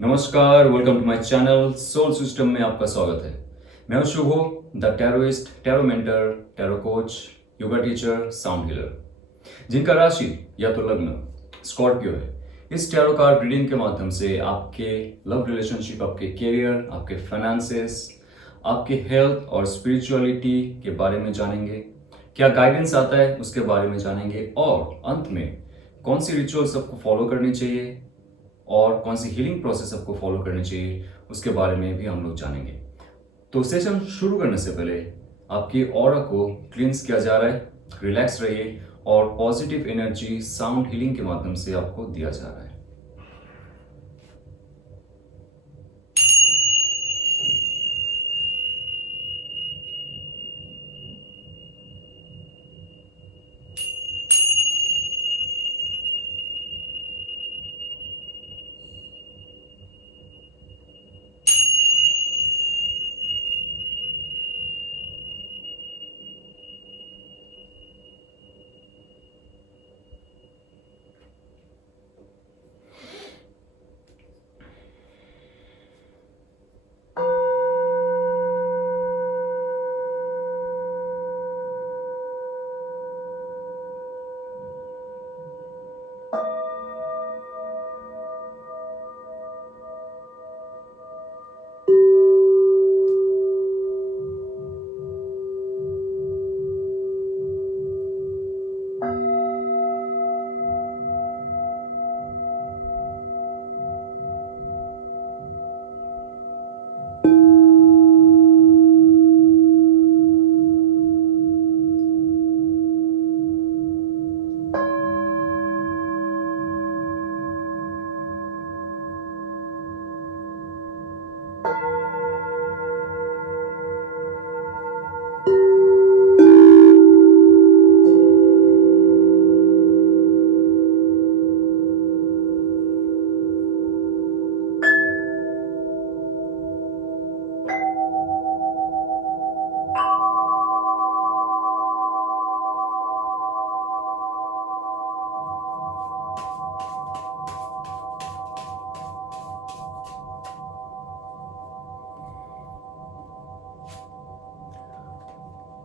नमस्कार, welcome to my channel soul system में आपका स्वागत है। मैं हूं Shubho, the tarotist, tarot mentor, tarot coach, yoga teacher, sound healer, जिनका राशि या तो लग्न स्कॉर्पियो है। इस टैरो कार्ड रीडिंग के माध्यम से आपके लव रिलेशनशिप, आपके करियर, आपके फाइनेंसेस, आपके हेल्थ और स्पिरिचुअलिटी के बारे में जानेंगे। क्या गाइडेंस आता है उसके बारे में जानेंगे और अंत में कौन सी रिचुअल्स आपको फॉलो करनी चाहिए और कौन सी हीलिंग प्रोसेस आपको फॉलो करनी चाहिए उसके बारे में भी हम लोग जानेंगे। तो सेशन शुरू करने से पहले आपकी ऑरा को क्लींस किया जा रहा है। रिलैक्स रहिए और पॉजिटिव एनर्जी साउंड हीलिंग के माध्यम से आपको दिया जा रहा है।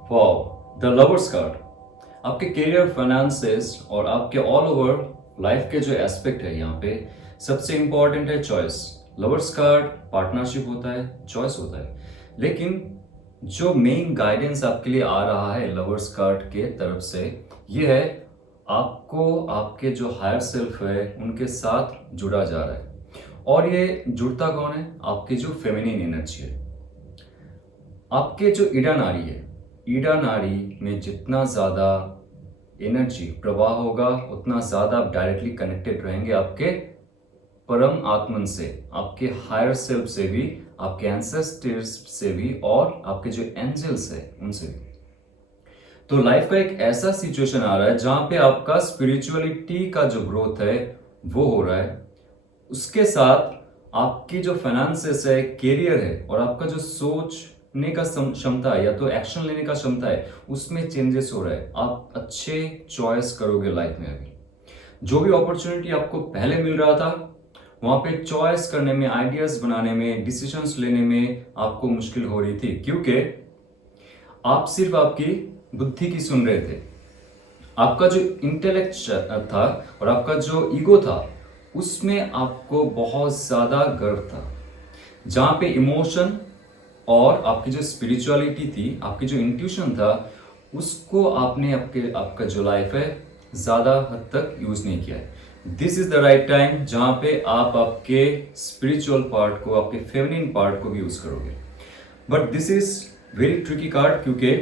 वाओ, द लवर्स कार्ड आपके करियर, फाइनेंसेस और आपके ऑल ओवर लाइफ के जो एस्पेक्ट है यहाँ पे सबसे इंपॉर्टेंट है चॉइस। लवर्स कार्ड पार्टनरशिप होता है, चॉइस होता है, लेकिन जो मेन गाइडेंस आपके लिए आ रहा है लवर्स कार्ड के तरफ से ये है आपको आपके जो हायर सेल्फ है उनके साथ जुड़ा जा रहा है। और ये जुड़ता कौन है? आपकी जो फेमिनिन एनर्जी है, आपके जो ईडा नाड़ी है। ईडा नाड़ी में जितना ज़्यादा एनर्जी प्रवाह होगा उतना ज़्यादा आप डायरेक्टली कनेक्टेड रहेंगे आपके परम आत्मन से, आपके हायर सेल्फ से भी, आपके एंसेस्टर्स से भी और आपके जो एंजल्स है उनसे भी। तो लाइफ का एक ऐसा सिचुएशन आ रहा है जहां पे आपका स्पिरिचुअलिटी का जो ग्रोथ है वो हो रहा है, उसके साथ आपकी जो फाइनेंसेस है, करियर है और आपका जो सोचने का क्षमता है या तो एक्शन लेने का क्षमता है उसमें चेंजेस हो रहा है। आप अच्छे चॉइस करोगे लाइफ में। अभी जो भी अपॉर्चुनिटी आपको पहले मिल रहा था वहां पे चॉइस करने में, आइडियाज बनाने में, डिसीजंस लेने में आपको मुश्किल हो रही थी क्योंकि आप सिर्फ आपकी बुद्धि की सुन रहे थे। आपका जो इंटेलेक्ट था और आपका जो ईगो था उसमें आपको बहुत ज़्यादा गर्व था, जहाँ पे इमोशन और आपकी जो स्पिरिचुअलिटी थी, आपकी जो इंट्यूशन था, उसको आपने आपका जो लाइफ है ज़्यादा हद तक यूज़ नहीं किया है। This is the right time जहाँ पे आप आपके स्पिरिचुअल पार्ट को, आपके फेमिनिन पार्ट को भी यूज़ करोगे। But this is very tricky card क्योंकि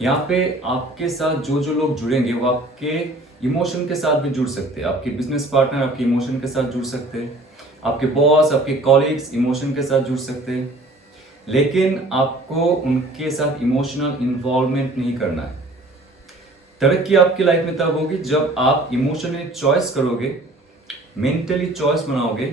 यहाँ पे आपके साथ जो जो लोग जुड़ेंगे वो आपके इमोशन के साथ भी जुड़ सकते हैं। आपके बिजनेस पार्टनर आपके इमोशन के साथ जुड़ सकते हैं, आपके बॉस, आपके कॉलीग्स इमोशन के साथ जुड़ सकते हैं, लेकिन आपको उनके साथ इमोशनल इन्वॉल्वमेंट नहीं करना है। तरक्की आपकी लाइफ में तब होगी जब आप इमोशनली चॉइस करोगे, मेंटली चॉइस बनाओगे,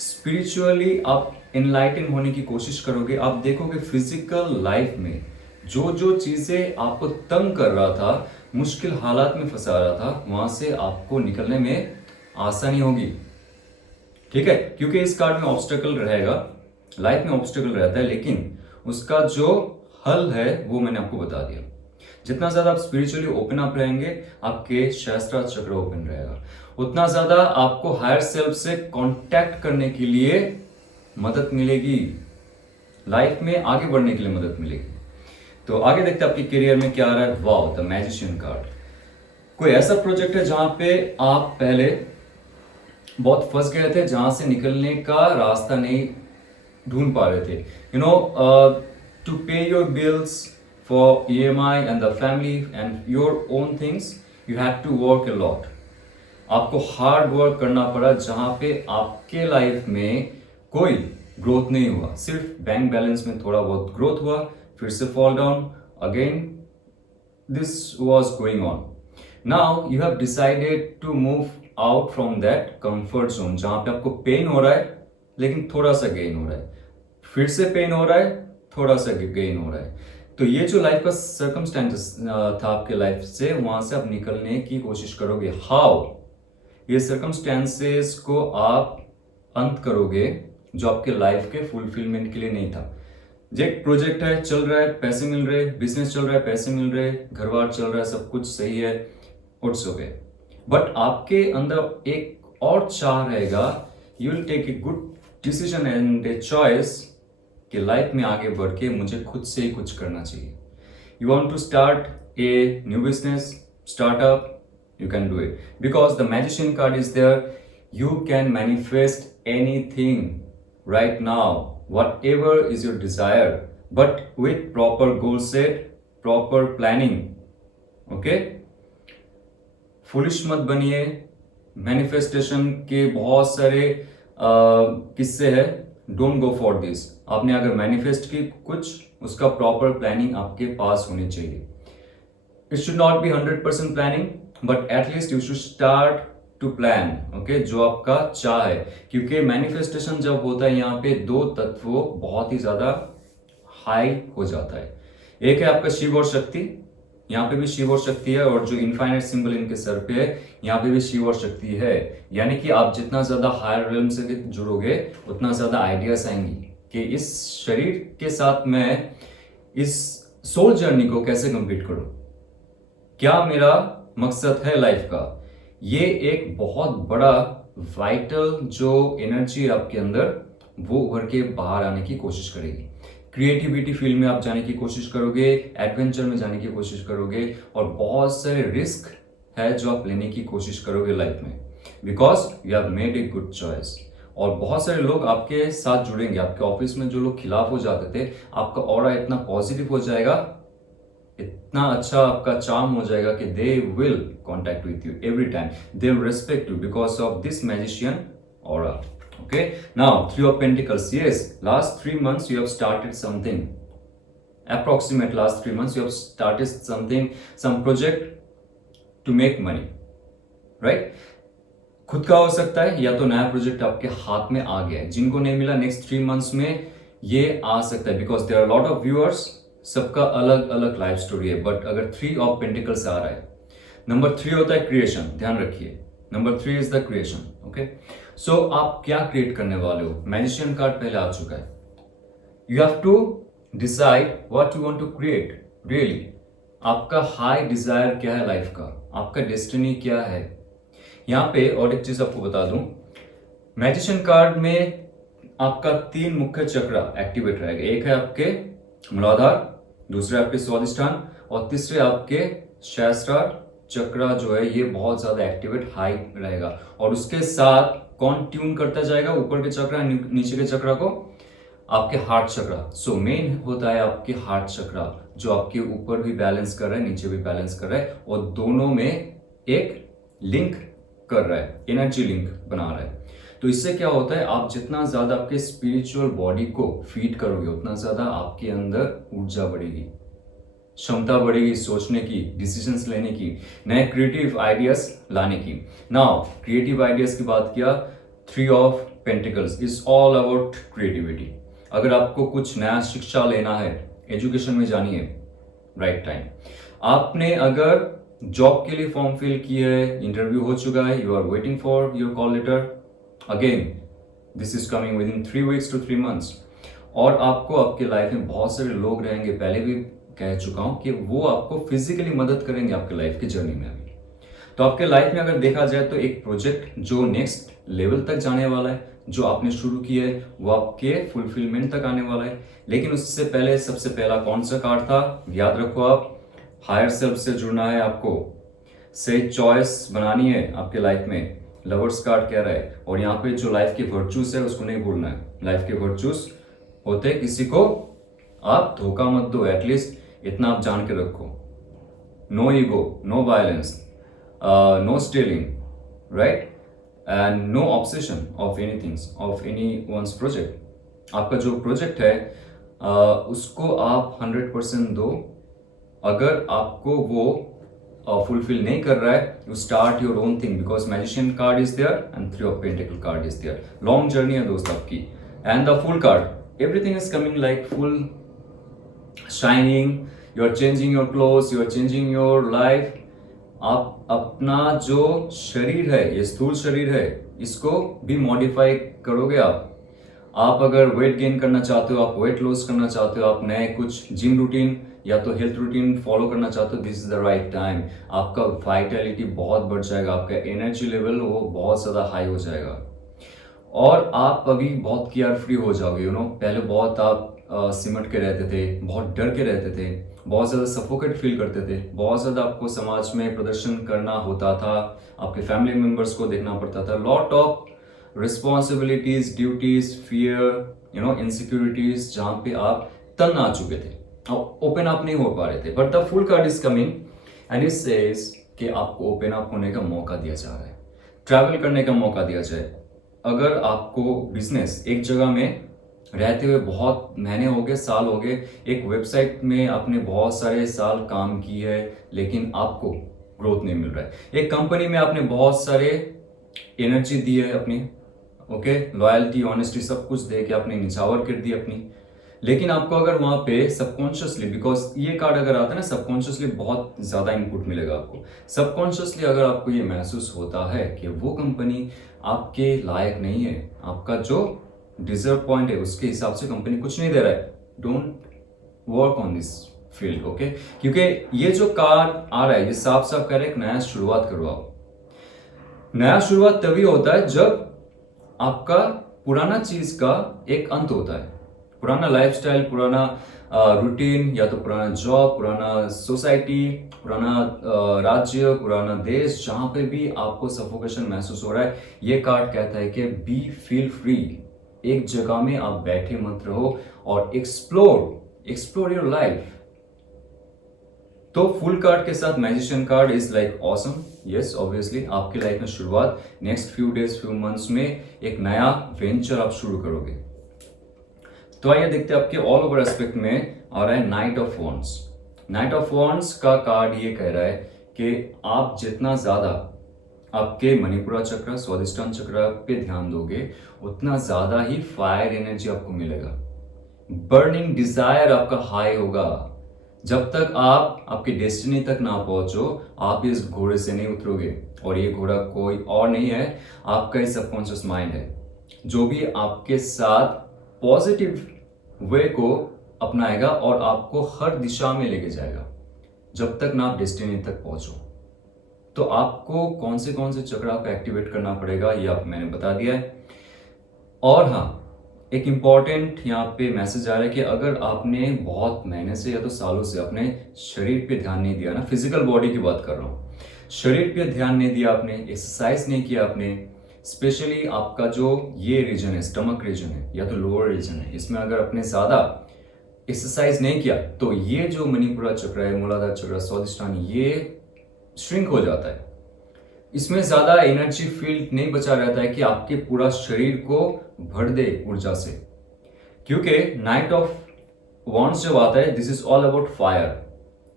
स्पिरिचुअली आप एनलाइटन होने की कोशिश करोगे। आप देखोगे फिजिकल लाइफ में जो जो चीज़ें आपको तंग कर रहा था, मुश्किल हालात में फंसा रहा था, वहाँ से आपको निकलने में आसानी होगी। ठीक है, क्योंकि इस कार्ड में ऑब्स्टेकल रहेगा, लाइफ में ऑब्स्टेकल रहता है, लेकिन उसका जो हल है वो मैंने आपको बता दिया। जितना ज्यादा आप स्पिरिचुअली ओपन अप रहेंगे, आपके सहस्त्रार चक्र ओपन रहेगा, उतना ज्यादा आपको हायर सेल्फ से कांटेक्ट करने के लिए मदद मिलेगी, लाइफ में आगे बढ़ने के लिए मदद मिलेगी। तो आगे देखते हैं आपके करियर में क्या आ रहा है। Wow, the magician card. कोई ऐसा प्रोजेक्ट है जहां पे आप पहले बहुत फंस गए थे, जहां से निकलने का रास्ता नहीं ढूंढ पा रहे थे। You know, to pay your bills for EMI and the family and your own things, you have to work a lot. आपको हार्ड वर्क करना पड़ा, जहां पे आपके लाइफ में कोई ग्रोथ नहीं हुआ, सिर्फ बैंक बैलेंस में थोड़ा बहुत ग्रोथ हुआ, फिर से fall down again, this was going on. Now you have decided to move out from that comfort zone, जहां पे आपको पेन हो रहा है लेकिन थोड़ा सा गेन हो रहा है, फिर से पेन हो रहा है, थोड़ा सा गेन हो रहा है। तो ये जो लाइफ का सर्कमस्टेंसेस था आपके लाइफ से, वहां से आप निकलने की कोशिश करोगे। हाउ? ये सर्कमस्टेंसेस को आप अंत करोगे जो आपके लाइफ के फुलफिलमेंट के लिए नहीं था। जो एक प्रोजेक्ट है, चल रहा है, पैसे मिल रहे, बिजनेस चल रहा है, पैसे मिल रहे, घर बार चल रहा है, सब कुछ सही है, इट्स ओके, बट आपके अंदर एक और चाह रहेगा, you will take a good decision and a choice कि लाइफ में आगे बढ़ के मुझे खुद से ही कुछ करना चाहिए। You want to start a new business, startup, you can do it because the magician card is there. You can manifest anything right now, whatever is your desire, but with proper goal set, proper planning. Okay, foolish मत बनिए। Manifestation के बहुत सारे किस्से हैं, don't go for this. आपने अगर manifest की कुछ, उसका प्रॉपर प्लानिंग आपके पास होनी चाहिए। It should not be 100% planning, but at least you should start to plan. Okay, जो आपका चाह है, क्योंकि मैनिफेस्टेशन जब होता है यहाँ पे दो तत्व बहुत ही ज्यादा हाई हो जाता है। एक है आपका शिव और शक्ति, यहाँ पे भी शिव और शक्ति है, और जो इनफाइनाइट सिंबल इनके सर पे है, यहाँ पे भी शिव और शक्ति है। यानी कि आप जितना ज्यादा हायर रियल्म से जुड़ोगे, उतना ज्यादा आइडियाज आएंगी कि इस शरीर के साथ मैं इस सोल जर्नी को कैसे कंप्लीट करूं, क्या मेरा मकसद है लाइफ का। ये एक बहुत बड़ा वाइटल जो एनर्जी है आपके अंदर, वो उभर के बाहर आने की कोशिश करेगी। क्रिएटिविटी फील्ड में आप जाने की कोशिश करोगे, एडवेंचर में जाने की कोशिश करोगे, और बहुत सारे रिस्क है जो आप लेने की कोशिश करोगे लाइफ में, because you have made a good choice. और बहुत सारे लोग आपके साथ जुड़ेंगे। आपके ऑफिस में जो लोग खिलाफ हो जाते थे, आपका ऑरा इतना पॉजिटिव हो जाएगा, इतना अच्छा आपका चार्म हो जाएगा कि they will contact with you every time, they will respect you because of this magician aura. Okay, now 3 of Pentacles. Yes, last 3 months you have started something. Approximate last 3 months you have started something, some project to make money, right? खुद का हो सकता है, या तो नया project आपके हाथ में आ गया है। जिनको नहीं मिला, नेक्स्ट 3 months में ये आ सकता है, because there are lot of viewers, सबका अलग अलग लाइफ स्टोरी है। बट अगर 3 of Pentacles आ रहा है, नंबर 3 होता है क्रिएशन, ध्यान रखिए, number 3 is the creation. Okay, so आप क्या क्रिएट करने वाले हो? मैजिशियन कार्ड पहले आ चुका है। You have to decide what you want to create really. आपका हाई डिजायर क्या है लाइफ का, आपका डेस्टिनी क्या है। यहाँ पे और एक चीज आपको बता दूं, मैजिशियन कार्ड में आपका 3 मुख्य चक्र एक्टिवेट रहेगा। एक है आपके मूलाधार, दूसरे आपके स्वादिष्ठान, और तीसरे आपके सहस्त्रार चक्र जो है, ये बहुत ज्यादा एक्टिवेट हाई रहेगा। और उसके साथ कौन ट्यून करता जाएगा ऊपर के चक्र नीचे के चक्र को? आपके हार्ट चक्र। सो मेन होता है आपके हार्ट चक्र, जो आपके ऊपर भी बैलेंस कर रहा है, नीचे भी बैलेंस कर रहा है, और दोनों में एक लिंक कर रहा है, एनर्जी लिंक बना रहा है। तो इससे क्या होता है, आप जितना ज्यादा आपके स्पिरिचुअल बॉडी को फीड करोगे, उतना ज्यादा आपके अंदर ऊर्जा बढ़ेगी, क्षमता बढ़ेगी सोचने की, डिसीजंस लेने की, नए क्रिएटिव आइडियाज लाने की। नाउ क्रिएटिव आइडियाज की बात किया, 3 of Pentacles is all about creativity. अगर आपको कुछ नया शिक्षा लेना है, एजुकेशन में जानी है, राइट टाइम। आपने अगर जॉब के लिए फॉर्म फिल किया है, इंटरव्यू हो चुका है, you are waiting for your call letter, again this is coming within 3 weeks to 3 months। और आपको आपके लाइफ में बहुत सारे लोग रहेंगे, पहले भी कह चुका हूं कि वो आपको फिजिकली मदद करेंगे आपके लाइफ की जर्नी में भी। तो आपके लाइफ में अगर देखा जाए तो एक प्रोजेक्ट जो नेक्स्ट लेवल तक जाने वाला है, जो आपने शुरू किया है वो आपके फुलफिलमेंट तक आने वाला है। लेकिन उससे पहले सबसे पहला कौन सा कार्ड था, याद रखो आप, हायर सेल्फ से जुड़ना है आपको, सही चॉइस बनानी है आपके लाइफ में, लवर्स कार्ड कह रहा है। और यहाँ पे जो लाइफ के वर्चूस है उसको नहीं भूलना है। लाइफ के वर्चूस होते किसी को आप धोखा मत दो, एटलीस्ट इतना आप जान के रखो। No ego, no violence, no stealing, right, and no obsession of anything, of any one's project. आपका जो प्रोजेक्ट है उसको आप 100% दो। अगर आपको वो फुलफिल नहीं कर रहा है, you start your own thing, because magician card is there and 3 of Pentacle card is there. Long journey है दोस्त आपकी। And the fool card, everything is coming like full shining, you are changing your clothes, you are changing your life. आप अपना जो शरीर है, ये स्थूल शरीर है, इसको भी मॉडिफाई करोगे आप अगर वेट गेन करना चाहते हो, आप वेट लॉस करना चाहते हो, आप नए कुछ जिम रूटीन या तो हेल्थ रूटीन फॉलो करना चाहते हो, this is the right time. आपका वाइटलिटी बहुत बढ़ जाएगा, आपका एनर्जी लेवल वो बहुत ज़्यादा हाई हो जाएगा और आप अभी बहुत केयर फ्री हो जाओगे। पहले बहुत आप सिमट के रहते थे, बहुत डर के रहते थे, बहुत ज़्यादा सफोकेट फील करते थे, बहुत ज़्यादा आपको समाज में प्रदर्शन करना होता था, आपके फैमिली मेम्बर्स को देखना पड़ता था, lot of responsibilities, duties, fear, insecurities, जहाँ पे आप तंग आ चुके थे, ओपन अप नहीं हो पा रहे थे। But the fool card is coming and it says कि आपको ओपन अप होने का मौका दिया जा रहा है, ट्रैवल करने का मौका दिया जाए। अगर आपको बिजनेस एक जगह में रहते हुए बहुत महीने हो गए, साल हो गए, एक वेबसाइट में आपने बहुत सारे साल काम की है लेकिन आपको ग्रोथ नहीं मिल रहा है, एक कंपनी में आपने बहुत सारे एनर्जी दी है अपनी, ओके, लॉयल्टी, ऑनेस्टी सब कुछ दे के आपने निछावर कर दी अपनी, लेकिन आपको अगर वहां पे सबकॉन्शियसली, बिकॉज ये कार्ड अगर आता है ना, सबकॉन्शियसली बहुत ज्यादा इनपुट मिलेगा आपको। सबकॉन्शियसली अगर आपको ये महसूस होता है कि वो कंपनी आपके लायक नहीं है, आपका जो डिजर्व पॉइंट है उसके हिसाब से कंपनी कुछ नहीं दे रहा है, don't work on this field, okay. क्योंकि ये जो कार्ड आ रहा है ये साफ साफ कह रहा है एक नया शुरुआत करो आप। नया शुरुआत तभी होता है जब आपका पुराना चीज का एक अंत होता है, पुराना लाइफस्टाइल, पुराना रूटीन, या तो पुराना जॉब, पुराना सोसाइटी, पुराना राज्य, पुराना देश, जहां पे भी आपको सफोकेशन महसूस हो रहा है, ये कार्ड कहता है कि बी फील फ्री, एक जगह में आप बैठे मत रहो और एक्सप्लोर योर लाइफ। तो फुल कार्ड के साथ magician card is like awesome, yes obviously आपकी लाइफ में शुरुआत next few days, few months में एक नया वेंचर आप शुरू करोगे। तो आइए देखते हैं आपके ऑल ओवर एस्पेक्ट में आ रहा है night of wands. Night of wands का कार्ड ये कह रहा है कि आप जितना ज्यादा आपके मणिपुरा चक्र, स्वादिष्टान चक्र पे ध्यान दोगे, उतना ज्यादा ही फायर एनर्जी आपको मिलेगा, बर्निंग डिजायर आपका हाई होगा। जब तक आप आपकी डेस्टिनी तक ना पहुंचो, आप इस घोड़े से नहीं उतरोगे, और ये घोड़ा कोई और नहीं है, आपका ही सबकॉन्शियस माइंड है, जो भी आपके साथ पॉजिटिव वे को अपनाएगा और आपको हर दिशा में लेके जाएगा जब तक ना आप डेस्टिनी तक पहुंचो। तो आपको कौन से चक्र को एक्टिवेट करना पड़ेगा ये आप मैंने बता दिया है। और हाँ, एक इंपॉर्टेंट यहाँ पे मैसेज आ रहा है कि अगर आपने बहुत महीने से या तो सालों से अपने शरीर पे ध्यान नहीं दिया ना, फिजिकल बॉडी की बात कर रहा हूँ, शरीर पे ध्यान नहीं दिया आपने, एक्सरसाइज नहीं किया आपने, स्पेशली आपका जो ये रीजन है, स्टमक रीजन है या तो लोअर रीजन है, इसमें अगर आपने ज्यादा एक्सरसाइज नहीं किया तो ये जो मणिपुरा चक्र है, मूलाधार चक्र, स्वादिष्टान, ये श्रिंक हो जाता है, इसमें ज्यादा एनर्जी फील्ड नहीं बचा रहता है कि आपके पूरा शरीर को भर दे ऊर्जा से। क्योंकि नाइट ऑफ वॉन्ड्स जब आता है, this is all about fire.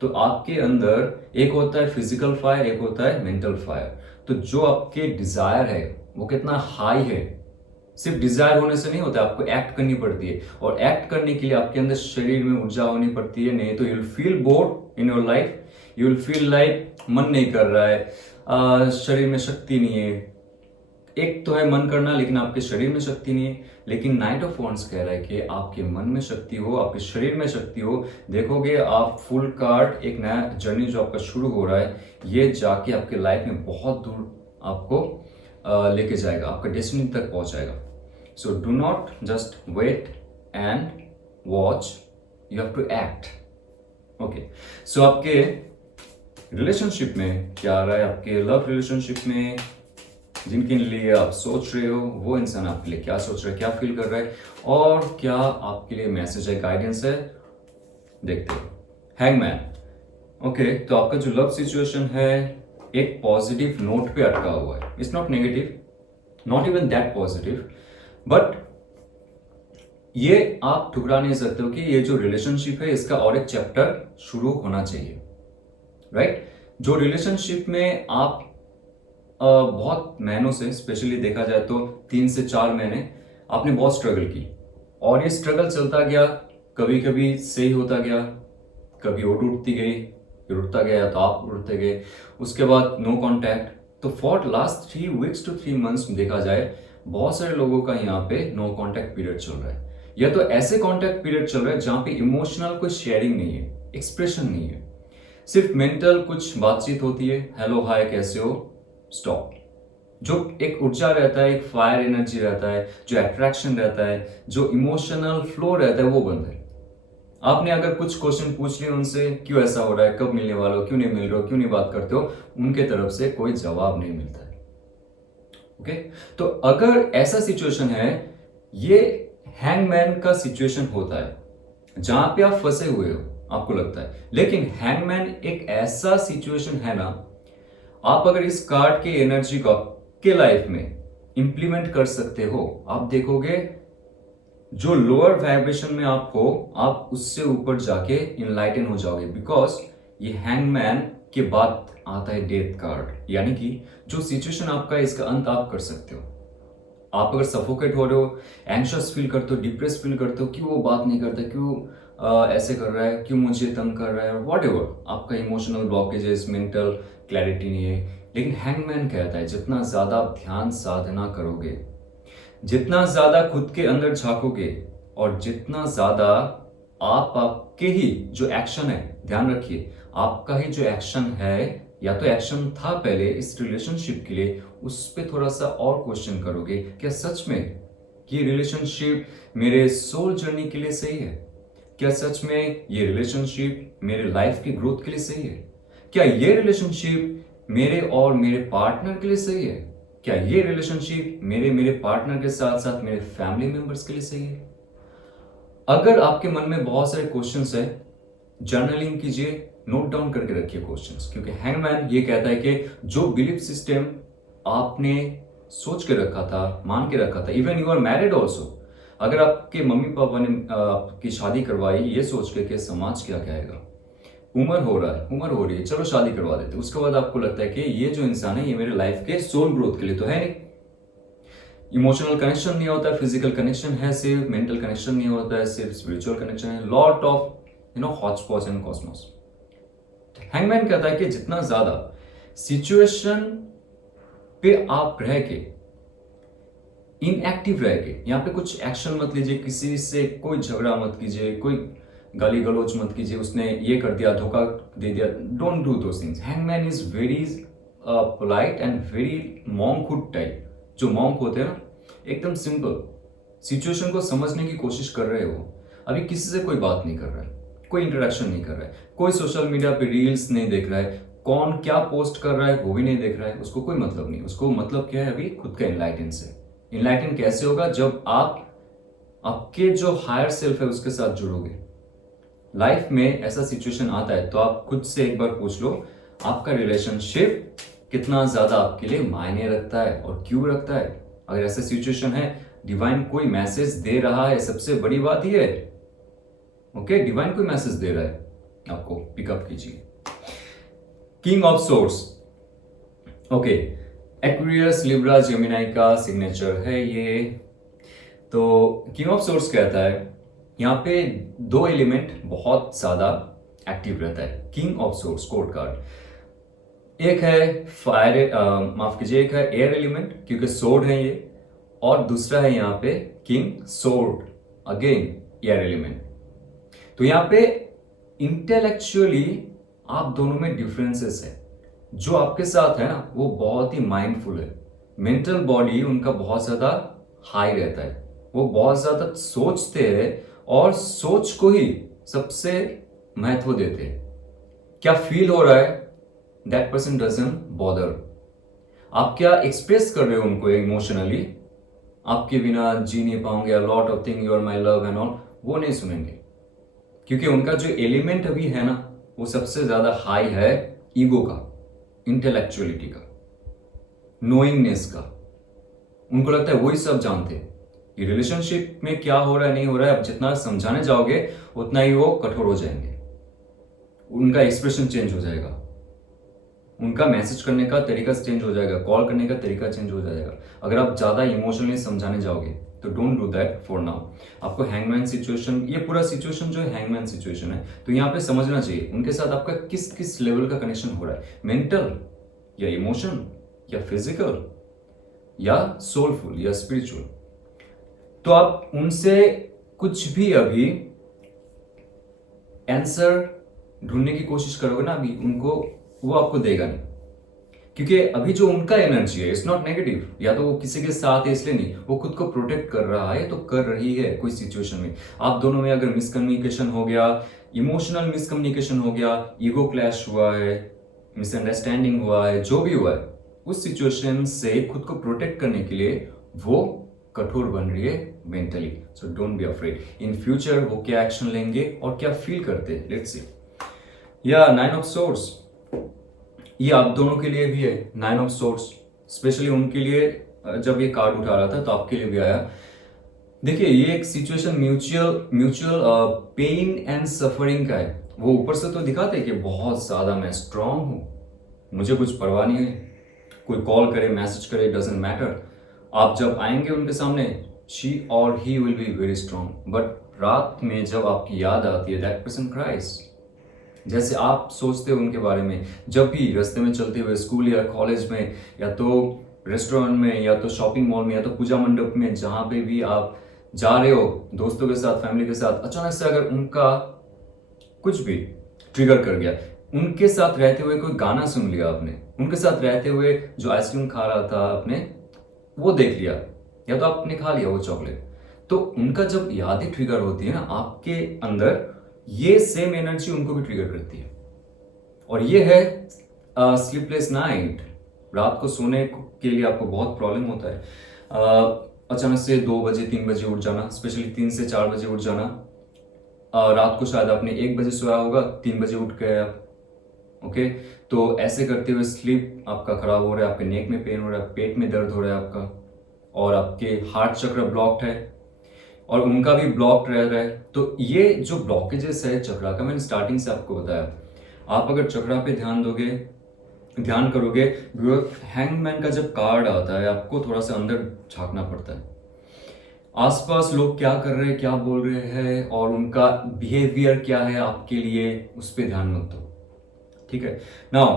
तो आपके अंदर एक होता है फिजिकल फायर, एक होता है मेंटल फायर। तो जो आपके डिजायर है वो कितना हाई है, सिर्फ डिजायर होने से नहीं होता, आपको एक्ट करनी पड़ती है, और एक्ट करने के लिए आपके अंदर शरीर में ऊर्जा होनी पड़ती है, नहीं तो you will feel bored in your life, you will feel like मन नहीं कर रहा है, शरीर में शक्ति नहीं है, एक तो है मन करना, लेकिन आपके शरीर में शक्ति नहीं है। लेकिन नाइट ऑफ वॉन्ड्स कह रहा है कि आपके मन में शक्ति हो, आपके शरीर में शक्ति हो। देखोगे आप फुल कार्ड, एक नया जर्नी जो आपका शुरू हो रहा है, ये जाके आपके लाइफ में बहुत दूर आपको लेके जाएगा, आपका डेस्टिनी तक पहुंचाएगा। So do not just wait and watch, you have to act. Okay, so आपके रिलेशनशिप में क्या आ रहा है, आपके लव रिलेशनशिप में जिनके लिए आप सोच रहे हो, वो इंसान आपके लिए क्या सोच रहा है, क्या फील कर रहा है, और क्या आपके लिए मैसेज है, गाइडेंस है, देखते हो। हैंगमैन। ओके, तो आपका जो लव सिचुएशन है एक पॉजिटिव नोट पे अटका हुआ है। It's not negative, not even that positive, but ये आप ठुकरा नहीं सकते हो कि ये जो रिलेशनशिप है इसका और एक चैप्टर शुरू होना चाहिए, राइट? जो रिलेशनशिप में आप बहुत महीनों से, स्पेशली देखा जाए तो 3 से 4 महीने आपने बहुत स्ट्रगल की, और ये स्ट्रगल चलता गया, कभी कभी सही होता गया, कभी वो टूटती गई, फिर उठता गया तो आप उठते गए, उसके बाद नो कांटेक्ट। तो for last 3 weeks to 3 months देखा जाए बहुत सारे लोगों का यहाँ पे नो कांटेक्ट पीरियड चल रहा है, या तो ऐसे कांटेक्ट पीरियड चल रहा है जहाँ पे इमोशनल कोई शेयरिंग नहीं है, एक्सप्रेशन नहीं है, सिर्फ मेंटल कुछ बातचीत होती है, हेलो हाय कैसे हो, स्टॉप। जो एक ऊर्जा रहता है, एक फायर एनर्जी रहता है, जो अट्रैक्शन रहता है, जो इमोशनल फ्लो रहता है, वो बंद है। आपने अगर कुछ क्वेश्चन पूछ लिए उनसे, क्यों ऐसा हो रहा है, कब मिलने वाले हो, क्यों नहीं मिल रहे हो, क्यों नहीं बात करते हो, उनके तरफ से कोई जवाब नहीं मिलता है। ओके, तो अगर ऐसा सिचुएशन है, ये हैंगमैन का सिचुएशन होता है जहां पे आप फंसे हुए हो, आपको लगता है। लेकिन हैंगमैन एक ऐसा सिचुएशन है ना, आप अगर इस कार्ड के एनर्जी को आपके लाइफ में इंप्लीमेंट कर सकते हो, आप देखोगे जो लोअर वाइब्रेशन में आप हो, आप उससे ऊपर जाके इनलाइटन हो जाओगे। बिकॉज ये हैंगमैन के बाद आता है डेथ कार्ड, यानी कि जो सिचुएशन आपका है इसका अंत आप कर सकते हो। आप अगर सफोकेट हो रहे हो, एंशियस फील करते हो, डिप्रेस फील करते हो, क्यों वो बात नहीं करता, क्यों ऐसे कर रहा है, क्यों मुझे तंग कर रहा है, वॉट एवर आपका इमोशनल ब्लॉकेजेस, मेंटल क्लैरिटी नहीं है। लेकिन हैंगमैन कहता है जितना ज्यादा आप ध्यान साधना करोगे, जितना ज्यादा खुद के अंदर झांकोगे, और जितना ज्यादा आपके ही जो एक्शन है, ध्यान रखिए आपका ही जो एक्शन है, या तो एक्शन था पहले इस रिलेशनशिप के लिए, उस पर थोड़ा सा और क्वेश्चन करोगे, क्या सच में ये रिलेशनशिप मेरे सोल जर्नी के लिए सही है? क्या सच में ये रिलेशनशिप मेरे लाइफ की ग्रोथ के लिए सही है? क्या ये रिलेशनशिप मेरे और मेरे पार्टनर के लिए सही है? क्या ये रिलेशनशिप मेरे पार्टनर के साथ साथ मेरे फैमिली मेंबर्स के लिए सही है? अगर आपके मन में बहुत सारे क्वेश्चंस है, जर्नलिंग कीजिए, नोट डाउन करके रखिए क्वेश्चंस, क्योंकि हैंगमैन ये कहता है कि जो बिलीफ सिस्टम आपने सोच के रखा था, मान के रखा था, even you are married also, अगर आपके मम्मी पापा ने आपकी शादी करवाई ये सोच के कि समाज क्या कहेगा, उम्र हो रहा है, उम्र हो रही है, चलो शादी करवा देते, उसके बाद आपको लगता है कि ये जो इंसान है ये मेरे लाइफ के सोल ग्रोथ के लिए तो है नहीं। इमोशनल कनेक्शन नहीं होता है, फिजिकल कनेक्शन है सिर्फ, मेंटल कनेक्शन नहीं होता है सिर्फ, स्पिरिचुअल कनेक्शन है, lot of hotspots and Cosmos. Hangman कहता है कि जितना ज्यादा सिचुएशन पे आप रह के, इनएक्टिव रह के, यहाँ पे कुछ एक्शन मत लीजिए, किसी से कोई झगड़ा मत कीजिए, कोई गाली गलौज मत कीजिए, उसने ये कर दिया, धोखा दे दिया, don't do those things. Hangman is very polite and very monkhood type. जो मॉन्क होते हैं ना, एकदम सिंपल, सिचुएशन को समझने की कोशिश कर रहे हो, अभी किसी से कोई बात नहीं कर रहा है, कोई इंटरेक्शन नहीं कर रहा है, कोई सोशल मीडिया पे रील्स नहीं देख रहा है, कौन क्या पोस्ट कर रहा है वो भी नहीं देख रहा है, उसको कोई मतलब नहीं। उसको मतलब क्या है अभी, खुद का इनलाइटन से। इनलाइटन कैसे होगा? जब आप आपके जो हायर सेल्फ है उसके साथ जुड़ोगे। लाइफ में ऐसा सिचुएशन आता है तो आप खुद से एक बार पूछ लो, आपका रिलेशनशिप कितना ज्यादा आपके लिए मायने रखता है और क्यों रखता है। अगर ऐसा सिचुएशन है, डिवाइन कोई मैसेज दे रहा है, सबसे बड़ी बात यह है, ओके, डिवाइन कोई मैसेज दे रहा है आपको, पिकअप कीजिए। King of source, okay, Aquarius, Libra, Gemini का सिग्नेचर है ये। तो किंग ऑफ सोर्स कहता है यहाँ पे 2 एलिमेंट बहुत ज्यादा एक्टिव रहता है। King of source code card, एक है फायर, माफ कीजिए, एक है एयर एलिमेंट क्योंकि सोर्ड है ये, और दूसरा है यहाँ पे king sword, again air element. तो यहाँ पे इंटेलेक्चुअली आप दोनों में डिफरेंसेस है। जो आपके साथ है ना वो बहुत ही माइंडफुल है, मेंटल बॉडी उनका बहुत ज्यादा हाई रहता है, वो बहुत ज्यादा सोचते हैं और सोच को ही सबसे महत्व देते हैं। क्या फील हो रहा है दैट पर्सन डजंट बॉदर। आप क्या एक्सप्रेस कर रहे हो उनको इमोशनली, आपके बिना जी नहीं पाऊंगे, lot of thing, you are my love and all, वो नहीं सुनेंगे। क्योंकि उनका जो एलिमेंट अभी है ना वो सबसे ज्यादा हाई है ईगो का, इंटेलेक्चुअलिटी का, नोइंगनेस का। उनको लगता है वही सब जानते हैं। ये रिलेशनशिप में क्या हो रहा है नहीं हो रहा है, अब जितना समझाने जाओगे उतना ही वो कठोर हो जाएंगे, उनका एक्सप्रेशन चेंज हो जाएगा, उनका मैसेज करने का तरीका चेंज हो जाएगा, कॉल करने का तरीका चेंज हो जाएगा अगर आप ज्यादा इमोशनली समझाने जाओगे। तो don't do that for now. आपको हैंगमैन सिचुएशन, ये पूरा सिचुएशन जो है हैंगमैन सिचुएशन है, तो यहाँ पे समझना चाहिए उनके साथ आपका किस किस लेवल का कनेक्शन हो रहा है, मेंटल या इमोशन या फिजिकल या सोलफुल या स्पिरिचुअल। तो आप उनसे कुछ भी अभी आंसर ढूंढने की कोशिश करोगे ना अभी, उनको वो आपको देगा नहीं। क्योंकि अभी जो उनका एनर्जी है इट्स नॉट नेगेटिव, या तो वो किसी के साथ है इसलिए नहीं, वो खुद को प्रोटेक्ट कर रहा है तो कर रही है कोई सिचुएशन में। आप दोनों में अगर मिसकम्युनिकेशन हो गया, इमोशनल मिसकम्युनिकेशन हो गया, ईगो क्लैश हुआ है, मिसअंडरस्टैंडिंग हुआ है, जो भी हुआ है, उस सिचुएशन से खुद को प्रोटेक्ट करने के लिए वो कठोर बन रही है mentally. So don't be afraid. In future वो क्या एक्शन लेंगे और क्या फील करते हैं, लेट्स सी। या 9 ऑफ सोर्स, ये आप दोनों के लिए भी है। 9 ऑफ सोर्स स्पेशली उनके लिए, जब ये कार्ड उठा रहा था तो आपके लिए भी आया। देखिए ये एक situation mutual pain and suffering का है। वो ऊपर से तो दिखाते हैं कि बहुत ज्यादा मैं स्ट्रांग हूं, मुझे कुछ परवाह नहीं है, कोई कॉल करे मैसेज करे डजंट मैटर। आप जब आएंगे उनके सामने शी और he will be very strong, but रात में जब आपकी याद आती है दैट पर्सन क्राइज। जैसे आप सोचते हो उनके बारे में, जब भी रास्ते में चलते हुए, स्कूल या कॉलेज में, या तो रेस्टोरेंट में, या तो शॉपिंग मॉल में, या तो पूजा मंडप में, जहां पे भी आप जा रहे हो दोस्तों के साथ, फैमिली के साथ, अचानक से अगर उनका कुछ भी ट्रिगर कर गया, उनके साथ रहते हुए कोई गाना सुन लिया आपने, उनके साथ रहते हुए जो आइसक्रीम खा रहा था आपने वो देख लिया, या तो आपने खा लिया वो चॉकलेट, तो उनका जब यादें ट्रिगर होती है ना आपके अंदर, ये सेम एनर्जी उनको भी ट्रिगर करती है। और ये है स्लीपलेस नाइट। रात को सोने के लिए आपको बहुत प्रॉब्लम होता है, अचानक से 2 बजे 3 बजे उठ जाना, स्पेशली 3 से 4 बजे उठ जाना। रात को शायद आपने 1 बजे सोया होगा, 3 बजे उठ गए आप। ओके, तो ऐसे करते हुए स्लीप आपका खराब हो रहा है, आपके नेक में पेन हो रहा है, पेट में दर्द हो रहा है आपका, और आपके हार्ट चक्र ब्लॉक्ड है और उनका भी ब्लॉक्ड रह रहा है। तो ये जो ब्लॉकेजेस है चक्रा का, मैंने स्टार्टिंग से आपको बताया, आप अगर चक्रा पे ध्यान दोगे, ध्यान करोगे, हैंगमैन का जब कार्ड आता है आपको थोड़ा सा अंदर झांकना पड़ता है, आसपास लोग क्या कर रहे हैं, क्या बोल रहे हैं, और उनका बिहेवियर क्या है आपके लिए, उस पर ध्यान मत दो। ठीक है, नाउ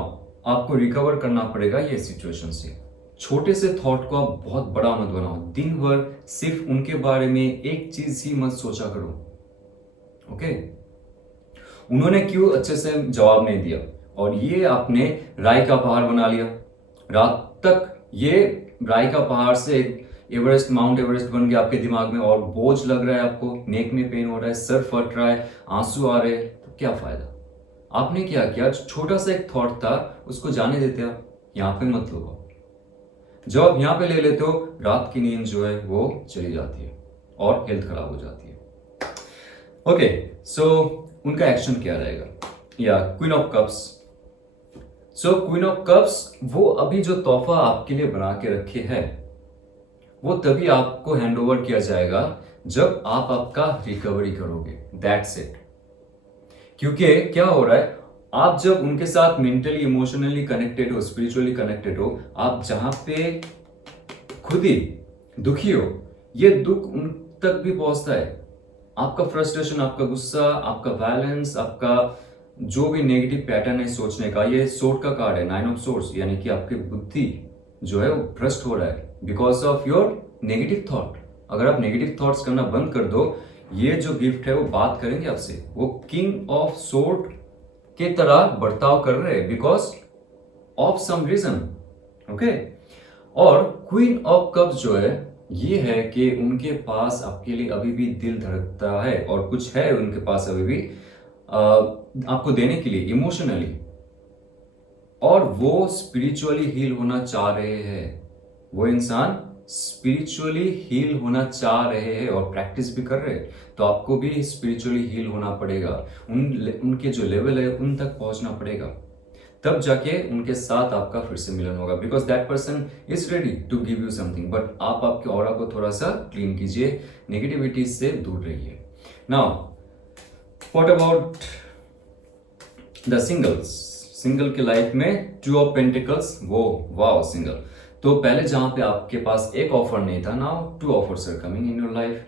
आपको रिकवर करना पड़ेगा ये सिचुएशन से। छोटे से थॉट को आप बहुत बड़ा मत बनाओ, दिन भर सिर्फ उनके बारे में एक चीज ही मत सोचा करो। ओके, उन्होंने क्यों अच्छे से जवाब नहीं दिया, और ये आपने राय का पहाड़ बना लिया। रात तक ये राय का पहाड़ से एवरेस्ट, माउंट एवरेस्ट बन गया आपके दिमाग में, और बोझ लग रहा है आपको, नेक में पेन हो रहा है, सर फट रहा है, आंसू आ रहे हैं, तो क्या फायदा। आपने क्या किया, छोटा सा एक थॉट था उसको जाने देते आप, यहाँ पे मत लो। जब आप यहाँ पे ले लेते हो, रात की नींद जो है वो चली जाती है और हेल्थ खराब हो जाती है। ओके, सो उनका एक्शन क्या रहेगा, या queen of cups. So queen of cups, वो अभी जो तोहफा आपके लिए बना के रखे है वो तभी आपको हैंड ओवर किया जाएगा जब आप आपका रिकवरी करोगे, दैट्स इट। क्योंकि क्या हो रहा है, आप जब उनके साथ मेंटली इमोशनली कनेक्टेड हो, स्पिरिचुअली कनेक्टेड हो, आप जहां पे खुद ही दुखी हो, ये दुख उन तक भी पहुंचता है। आपका फ्रस्ट्रेशन, आपका गुस्सा, आपका वायलेंस, आपका जो भी नेगेटिव पैटर्न है सोचने का, ये सोर्ड का कार्ड है, 9 ऑफ सोर्ड्स, यानी कि आपकी बुद्धि जो है वो भ्रष्ट हो रहा है because of your negative thought. अगर आप नेगेटिव थॉट्स करना बंद कर दो, ये जो गिफ्ट है वो बात करेंगे आपसे, वो किंग ऑफ सोर्ड के तरह बर्ताव कर रहे हैं because of some reason. Okay, और क्वीन ऑफ कप्स जो है ये है कि उनके पास आपके लिए अभी भी दिल धड़कता है और कुछ है उनके पास अभी भी आपको देने के लिए इमोशनली, और वो स्पिरिचुअली हील होना चाह रहे हैं। वो इंसान स्पिरिचुअली हील होना चाह रहे हैं और प्रैक्टिस भी कर रहे हैं, तो आपको भी स्पिरिचुअली हील होना पड़ेगा, उनके जो लेवल है उन तक पहुंचना पड़ेगा, तब जाके उनके साथ आपका फिर से मिलन होगा because that person is ready to give you something. But आप आपके ऑरा को थोड़ा सा क्लीन कीजिए, नेगेटिविटी से दूर रहिए। Now what about the singles? Single के लाइफ में 2 ऑफ पेंटिकल्स, वो वाओ सिंगल। तो पहले जहां पे आपके पास एक ऑफर नहीं था, now 2 offers are coming in your life.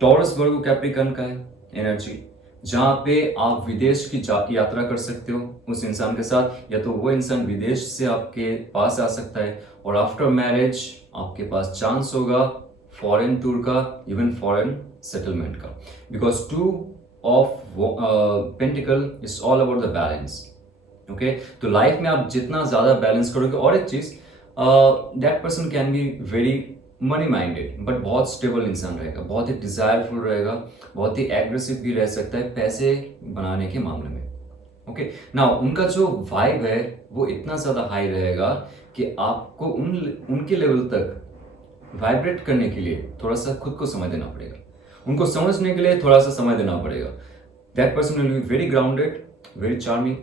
Taurus Virgo Capricorn का है एनर्जी, जहां पे आप विदेश की यात्रा कर सकते हो उस इंसान के साथ, या तो वो इंसान विदेश से आपके पास आ सकता है, और आफ्टर मैरिज आपके पास चांस होगा फॉरेन टूर का, इवन फॉरेन सेटलमेंट का, because 2 of pentacle is all about the balance. Okay, तो लाइफ में आप जितना ज्यादा बैलेंस करोगे, और एक चीज, that person can be very money minded but बहुत स्टेबल इंसान रहेगा, बहुत ही डिजायरफुल रहेगा, बहुत ही एग्रेसिव भी रह सकता है पैसे बनाने के मामले में। ओके, नाउ उनका जो वाइब है वो इतना ज्यादा हाई रहेगा कि आपको उनके लेवल तक वाइब्रेट करने के लिए थोड़ा सा खुद को समय देना पड़ेगा, उनको समझने के लिए थोड़ा सा समय देना पड़ेगा। That person will be very grounded, very charming,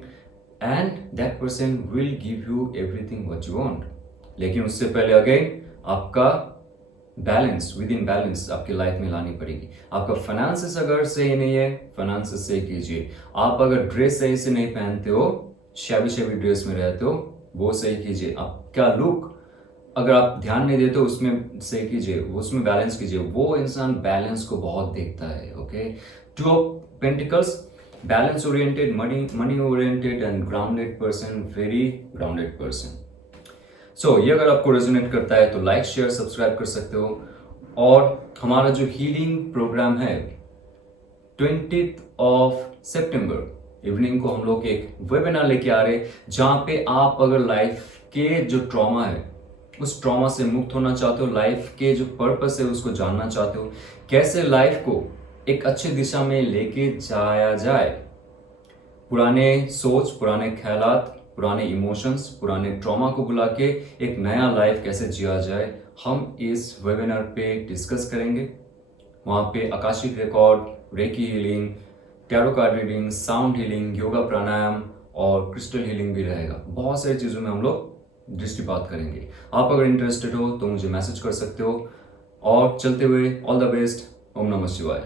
and that person will give you everything what you want. लेकिन उससे पहले अगेन आपका बैलेंस, विद इन बैलेंस आपकी लाइफ में लानी पड़ेगी। आपका फाइनेंसेस अगर सही नहीं है, फाइनेंसेस सही कीजिए। आप अगर ड्रेस सही से नहीं पहनते हो, शैबी ड्रेस में रहते हो, वो सही कीजिए। आपका लुक अगर आप ध्यान नहीं देते उसमें सही कीजिए, उसमें बैलेंस कीजिए। वो इंसान बैलेंस को बहुत देखता है। Okay, 2 of pentacles, balance oriented, money oriented and grounded person, very grounded person. So ये अगर आपको रेजोनेट करता है तो लाइक शेयर सब्सक्राइब कर सकते हो। और हमारा जो हीलिंग प्रोग्राम है 20th ऑफ सितंबर इवनिंग को हम लोग एक वेबिनार लेके आ रहे हैं, जहां पे आप अगर लाइफ के जो ट्रॉमा है उस ट्रॉमा से मुक्त होना चाहते हो, लाइफ के जो पर्पस है उसको जानना चाहते हो, कैसे लाइफ को एक अच्छी दिशा में लेके जाया जाए, पुराने सोच, पुराने ख्यालात, पुराने इमोशंस, पुराने ट्रॉमा को बुला के एक नया लाइफ कैसे जिया जाए, हम इस वेबिनार पे डिस्कस करेंगे। वहाँ पे akashic record, reiki healing, tarot card reading, sound healing, yoga pranayama और क्रिस्टल हीलिंग भी रहेगा। बहुत सारी चीज़ों में हम लोग दृष्टिपात करेंगे। आप अगर इंटरेस्टेड हो तो मुझे मैसेज कर सकते हो। और चलते हुए ऑल द बेस्ट, ओम नमः शिवाय।